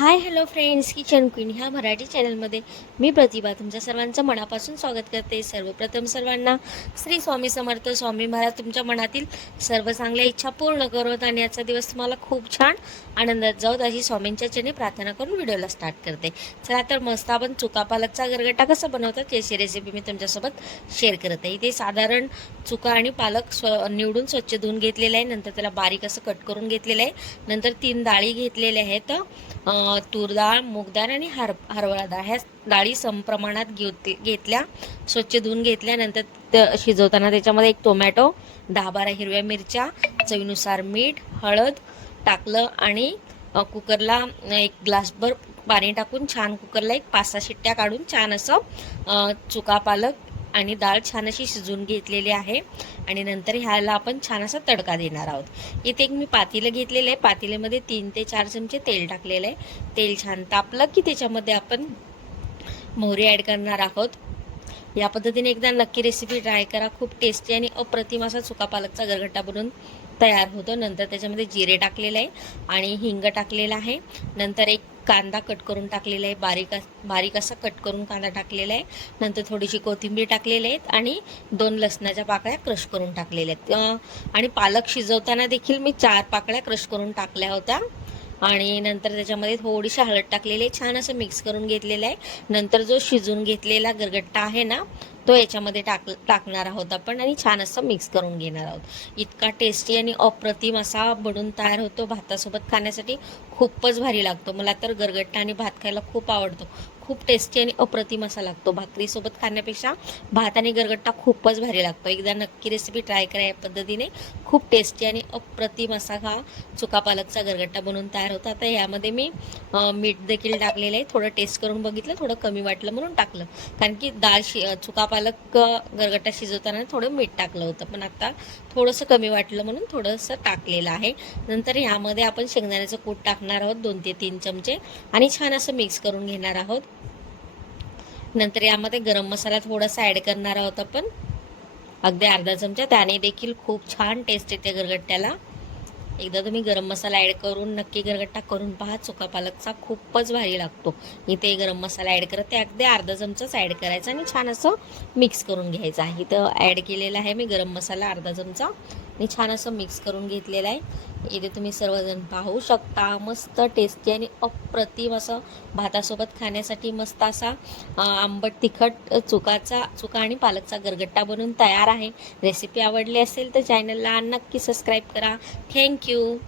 Hi hello friends kitchen queen ह्या मराठी चॅनलमध्ये मी प्रतिभा तुमच्या सर्वांचं मनापासून स्वागत करते. सर्वप्रथम सर्वांना श्री स्वामी समर्थ स्वामी महाराज तुमच्या मनातील सर्व चांगल्या इच्छा पूर्ण करत आणि आजचा दिवस तुम्हाला खूप छान आनंदात जाऊत. अशी स्वामींच्या चरणी प्रार्थना करून व्हिडिओला स्टार्ट करते. चला तर मस्त आपण चुका पालकचा गरगटा कसा बनवतात याची रेसिपी मी तुमच्यासोबत शेअर करत. आहे इथे साधारण चुका आणि पालक स्व निवडून स्वच्छ धुवून घेतलेलं आहे. नंतर त्याला बारीक असं कट करून घेतलेलं आहे. नंतर तीन डाळी घेतलेल्या आहेत. तूर डाळ मूगडाळ आणि हर हरभरा डाळ ह्या डाळी समप्रमाणात घेत घेतल्या स्वच्छ धुवून घेतल्यानंतर त्या शिजवताना त्याच्यामध्ये एक टोमॅटो दहा बारा हिरव्या मिरच्या चवीनुसार मीठ हळद टाकलं आणि कुकरला एक ग्लासभर पाणी टाकून छान कुकरला एक पाच सहा शिट्ट्या काढून छान असं चुका पालक आणि डाळ छान अशी शिजवून घेतलेली आहे. आणि नंतर ह्याला आपण छान असा तडका देणार आहोत. इथे एक मी पातेलं घेतलेलं आहे. पातेल्यामध्ये तीन ते चार चमचे तेल टाकलेलं आहे. तेल छान तापलं की त्याच्यामध्ये आपण मोहरी ॲड करणार आहोत. या पद्धतीने एकदा नक्की रेसिपी ट्राय करा. खूप टेस्टी आणि अप्रतिम असा सुका पालकचा गरगट्टा बनून तयार होतो. नंतर त्याच्यामध्ये जिरे टाकलेलं आहे. आणि हिंग टाकलेलं आहे. नंतर एक कांदा कट करून टाकलेला आहे बारीक बारीक असा कट करून कांदा टाकलेला आहे. नंतर थोडीशी कोथिंबीर टाकलेली आहेत आणि दोन लसणाच्या पाकळ्या क्रश करून टाकलेल्या आहेत. आणि पालक शिजवताना देखील मी चार पाकळ्या क्रश करून टाकल्या होत्या. आणि नंतर त्याच्यामध्ये थोडीशी हळद टाकलेली आहे छान असं मिक्स करून घेतलेलं आहे. नंतर जो शिजून घेतलेला गरगट्टा आहे ना तो याच्यामध्ये टाक टाकणार आहोत आपण आणि छान असं मिक्स करून घेणार आहोत. इतका टेस्टी आणि अप्रतिम असा बनून तयार होतो भातासोबत खाण्यासाठी. खूपच भारी लागतो. मला तर गरगट्टा आणि भात खायला खूप आवडतो. खूप टेस्टी आणि अप्रतिम असा लागतो. भाकरीसोबत खाण्यापेक्षा भात आणि गरगट्टा खूपच भारी लागतो. एकदा नक्की रेसिपी ट्राय करा या पद्धतीने. खूप टेस्टी आणि अप्रतिम असा हा चुका पालकचा गरगट्टा बनवून तयार होता. आता यामध्ये मी मीठ देखील टाकलेलं आहे. थोडं टेस्ट करून बघितलं थोडं कमी वाटलं म्हणून टाकलं. कारण की डाळ शि चुका पालक गरगट्टा शिजवताना थोडं मीठ टाकलं होतं. पण आता थोडंसं कमी वाटलं म्हणून थोडंसं टाकलेलं आहे. नंतर ह्यामध्ये आपण शेंगदाण्याचं कूट टाकणार आहोत दोन ते तीन चमचे. आणि छान असं मिक्स करून घेणार आहोत. नंतर यामध्ये गरम मसाला थोडासा ॲड करणार आहोत आपण. अगदी अर्धा चमचा. त्याने देखील खूप छान टेस्ट येते गरगट्ट्याला. एकदा तुम्ही गरम मसाला ॲड करून नक्की गरगट्टा करून पहा. चुका पालकचा खूपच भारी लागतो. इथे गरम मसाला ॲड करत ते अगदी अर्धा चमचाच ॲड करायचा आणि छान असं मिक्स करून घ्यायचं आहे. इथं ॲड केलेला आहे मी गरम मसाला अर्धा चमचा आणि छान असं मिक्स करून घेतलेलं आहे. इथे तुम्ही सर्वजण पाहू शकता मस्त टेस्टी आणि अप्रतिम असं भातासोबत खाण्यासाठी मस्त असा आंबट तिखट चुकाचा चुका आणि पालकचा गरगट्टा बनून तयार आहे. रेसिपी आवडली असेल तर चॅनलला नक्की सबस्क्राईब करा. थँक्यू 丢